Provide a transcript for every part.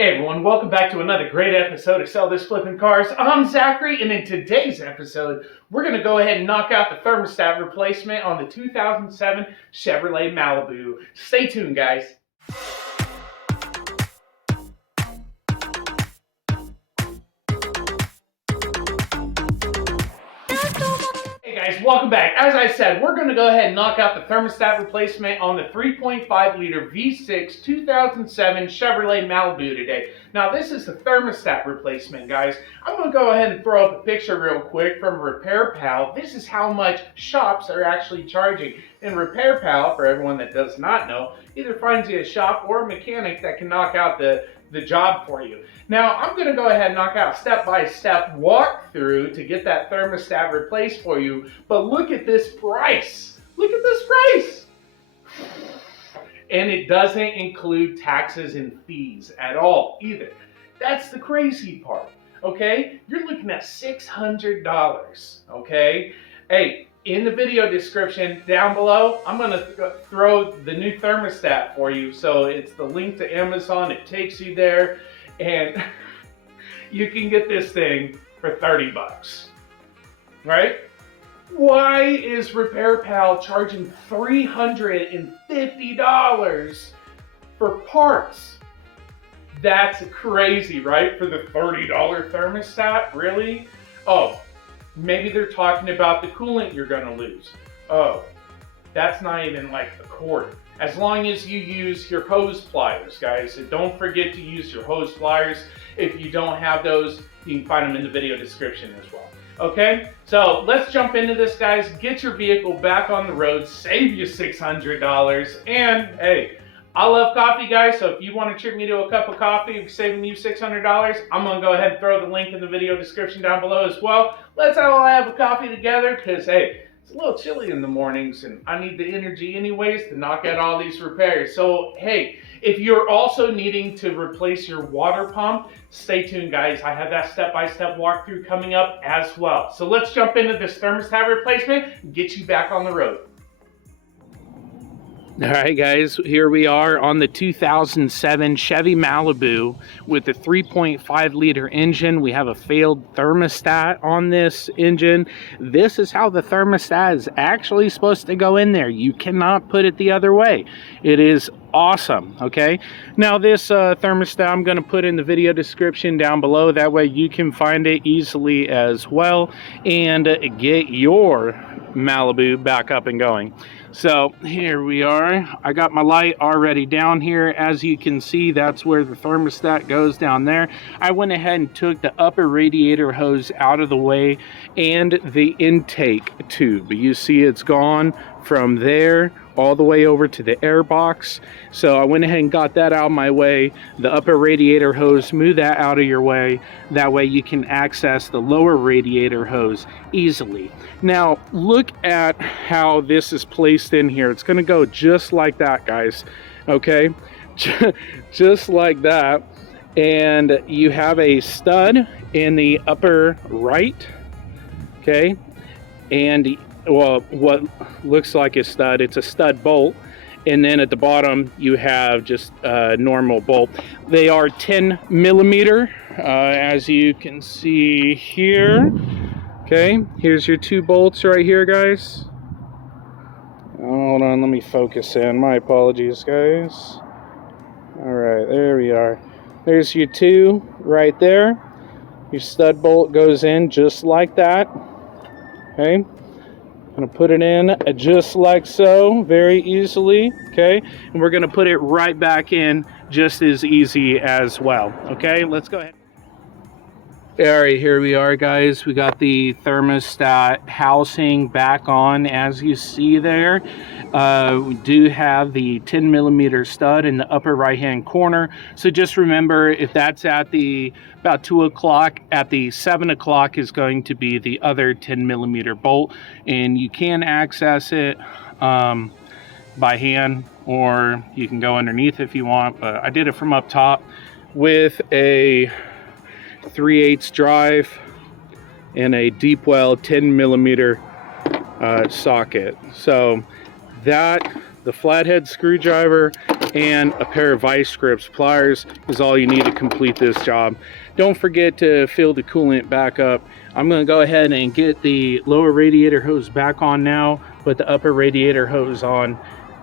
Hey everyone, welcome back to another great episode of Sell This Flipping Cars. I'm Zachary, and in today's episode, we're going to go ahead and knock out the thermostat replacement on the 2007 Chevrolet Malibu. Stay tuned, guys. Welcome back. As I said, we're going to go ahead and knock out the thermostat replacement on the 3.5 liter V6 2007 Chevrolet Malibu today. Now this is the thermostat replacement, guys. I'm going to go ahead and throw up a picture real quick from Repair Pal. This is how much shops are actually charging. And Repair Pal, for everyone that does not know, either finds you a shop or a mechanic that can knock out the job for you. Now, I'm going to go ahead and knock out a step-by-step walkthrough to get that thermostat replaced for you. But look at this price. Look at this price. And it doesn't include taxes and fees at all either. That's the crazy part, okay? You're looking at $600, okay? Hey, in the video description down below, I'm going to throw the new thermostat for you. So it's the link to Amazon. It takes you there, and you can get this thing for 30 bucks, right? Why is Repair Pal charging $350 for parts? That's crazy, right? For the $30 thermostat, really? Oh. Maybe they're talking about the coolant you're going to lose. Oh, that's not even like a quart. As long as you use your hose pliers, guys. So don't forget to use your hose pliers. If you don't have those, you can find them in the video description as well. Okay, so let's jump into this, guys. Get your vehicle back on the road, save you $600, and hey, I love coffee, guys, so if you want to treat me to a cup of coffee, saving you $600, I'm going to go ahead and throw the link in the video description down below as well. Let's all have a coffee together, because, hey, it's a little chilly in the mornings, and I need the energy anyways to knock out all these repairs. So, hey, if you're also needing to replace your water pump, stay tuned, guys. I have that step-by-step walkthrough coming up as well. So let's jump into this thermostat replacement and get you back on the road. All right, guys, here we are on the 2007 Chevy Malibu with the 3.5 liter engine. We have a failed thermostat on this engine. This is how the thermostat is actually supposed to go in there. You cannot put it the other way. It is awesome, okay? Now this thermostat I'm going to put in the video description down below. That way you can find it easily as well and get your Malibu back up and going. So here we are. I got my light already down here. As you can see, that's where the thermostat goes down there. I went ahead and took the upper radiator hose out of the way and the intake tube. You see it's gone from there all the way over to the air box. So I went ahead and got that out of my way. The upper radiator hose, move that out of your way. That way you can access the lower radiator hose easily. Now look at how this is placed in here. It's going to go just like that, guys. Okay, just like that. And you have a stud in the upper right, okay, and well, what looks like a stud, it's a stud bolt, and then at the bottom you have just a normal bolt. They are 10 millimeter, as you can see here. Okay, here's your two bolts right here, guys. Hold on, let me focus in. My apologies, guys. All right, there we are. There's your two right there. Your stud bolt goes in just like that. Okay, I'm going to put it in just like so, very easily. Okay, and we're going to put it right back in just as easy as well. Okay, let's go ahead. All right, here we are, guys. We got the thermostat housing back on, as you see there. We do have the 10 millimeter stud in the upper right hand corner. So just remember, if that's at the about 2 o'clock, at the 7 o'clock is going to be the other 10 millimeter bolt, and you can access it by hand, or you can go underneath if you want, but I did it from up top with a 3/8 drive and a deep well 10 millimeter socket. So that, the flathead screwdriver, and a pair of vice grips. Pliers is all you need to complete this job. Don't forget to fill the coolant back up. I'm going to go ahead and get the lower radiator hose back on now, put the upper radiator hose on,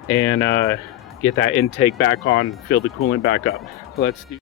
and get that intake back on, fill the coolant back up. So let's do.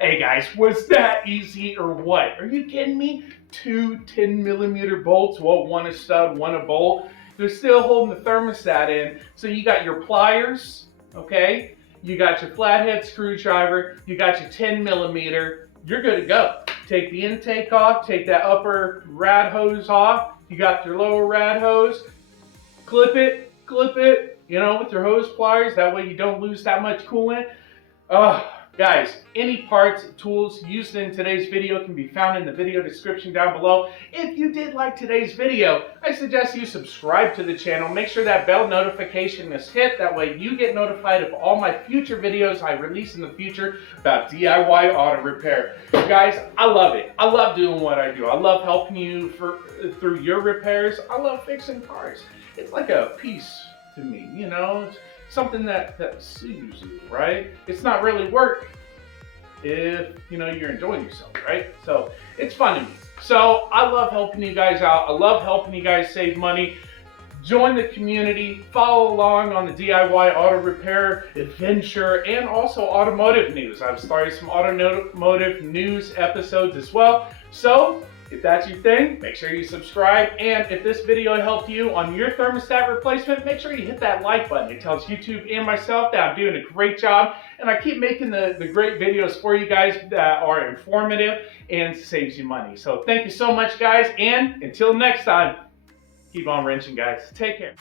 Hey guys, was that easy or what? Are you kidding me? Two 10mm bolts, well, one a stud, one a bolt. They're still holding the thermostat in. So you got your pliers, okay? You got your flathead screwdriver, you got your 10mm, you're good to go. Take the intake off, take that upper rad hose off, you got your lower rad hose, clip it, you know, with your hose pliers, that way you don't lose that much coolant. Guys, any parts, tools used in today's video can be found in the video description down below. If you did like today's video, I suggest you subscribe to the channel. Make sure that bell notification is hit. That way you get notified of all my future videos I release in the future about DIY auto repair. Guys, I love it. I love doing what I do. I love helping you through your repairs. I love fixing cars. It's like a piece to me, you know? Something that soothes you, right? It's not really work if, you know, you're enjoying yourself, right? So it's fun to me. So I love helping you guys out. I love helping you guys save money. Join the community, follow along on the DIY auto repair adventure and also automotive news. I've started some automotive news episodes as well. So if that's your thing, make sure you subscribe. And if this video helped you on your thermostat replacement, make sure you hit that like button. It tells YouTube and myself that I'm doing a great job. And I keep making the great videos for you guys that are informative and saves you money. So thank you so much, guys. And until next time, keep on wrenching, guys. Take care.